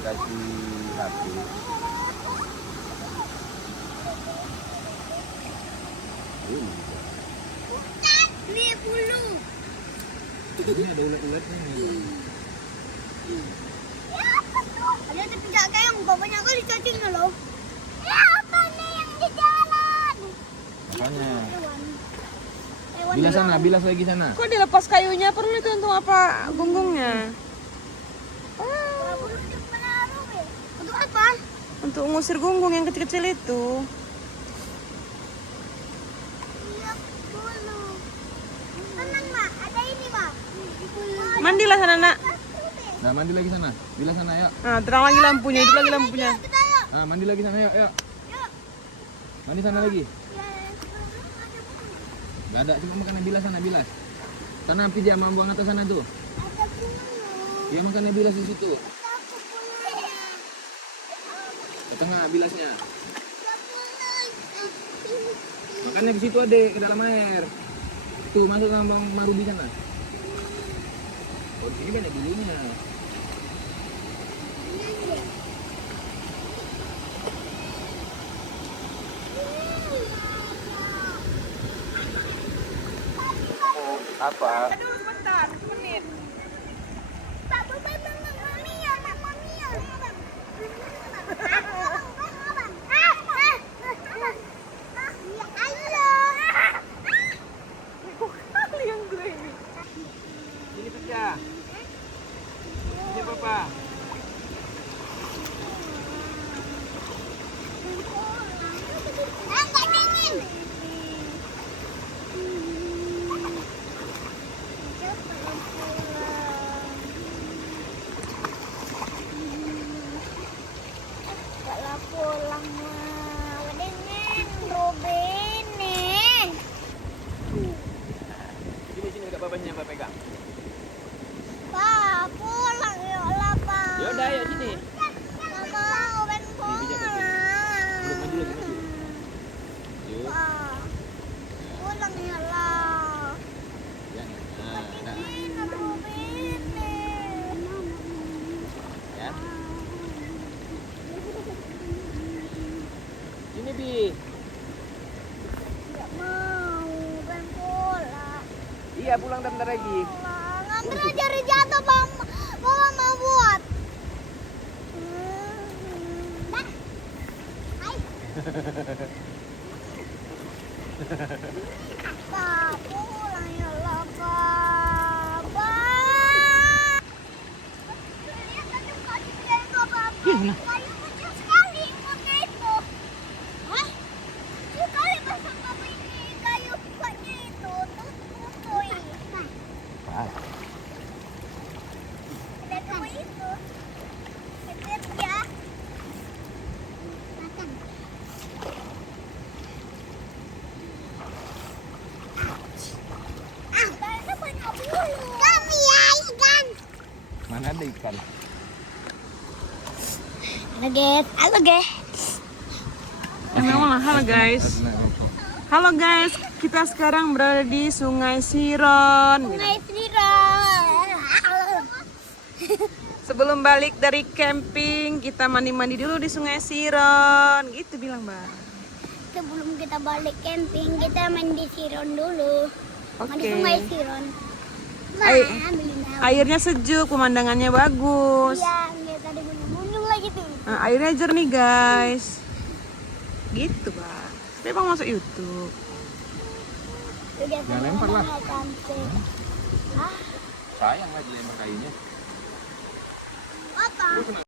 kasih HP. Ini bulu. Ini ada ulat-ulatnya nih. Ada tapi jaga yang bapaknya kali cacingnya loh. Ya apa nih yang di jalan? Makanya. Hewan Bilas sana, bilas lagi sana. Kok dilepas kayunya? Perlu itu untuk apa? Gonggongnya? Untuk apa? Untuk ngusir gonggong yang kecil-kecil itu. Iya, bulu. Tenang, Mak. Ada ini, Mak. Mandilah sana, nak. Nah, mandi lagi sana. Bilas sana, yuk. Nah, terang lagi lampunya, hidup lagi lampunya. Kita yuk. Ah, mandi lagi sana, yuk, yuk. Mandi sana lagi. Gak ada, cuma makan bilas sana, bilas. Sana pijama buang atas sana tuh. Ada bulu. Dia makannya bilas di situ. Ke tengah bilasnya. Makannya di situ adek, ke dalam air. Tuh, masuk sama Bang Marubi sana. Oh, di sini banyak bulunya. Apa? Aduh, sebentar, menit. Kali yang gue ini. Ini pecah. Ini papa. Pulang mah, dengan Robene. Sini dekat papanya, Pak pegang. Pak, pulang yuk lah, Pak. Ya udah, ayo sini. Nggak mau, Ben pulang. Belum maju lagi, maju. Yuk. Pak, pulang ya lah. Ya. Nah, nah. Dengan Robene. Ya. Sini, Bi. Nggak mau, Ben pulang. Iya, pulang bentar lagi. Ngambil aja jatuh, Mama. Mama mau buat. Dah. Hai. Pak, pulang ya lah, Pak. Pak. Lihat tadi kaki dia itu apa-apa. Kayu kecil sekali pakai itu. Hah? Kecil sekali pasang apa ini kayu bukanya itu. Tutui. Pas. Ada dua itu. Kecil ya. Makan. Ikannya banyak bulu. Kami ya ikan. Mana ada ikan? Halo guys, halo guys. Memang lah, halo guys. Halo guys, kita sekarang berada di Sungai Siron. Sungai Siron. Sebelum balik dari camping, kita mandi-mandi dulu di Sungai Siron. Gitu bilang, Mbak. Sebelum kita balik camping, kita mandi Siron dulu. Mandi Oke. Sungai Siron. Ai- ambilin daun. Airnya sejuk, pemandangannya bagus. Iya, nggak tadi bunyi-bunyi lagi tuh. Nah, airnya jernih, guys. Gitu, Pak. Tapi Bang masuk YouTube. Udah Jangan lempar lah. cantik. Ah, Sayang lagi lempar kayunya. apa?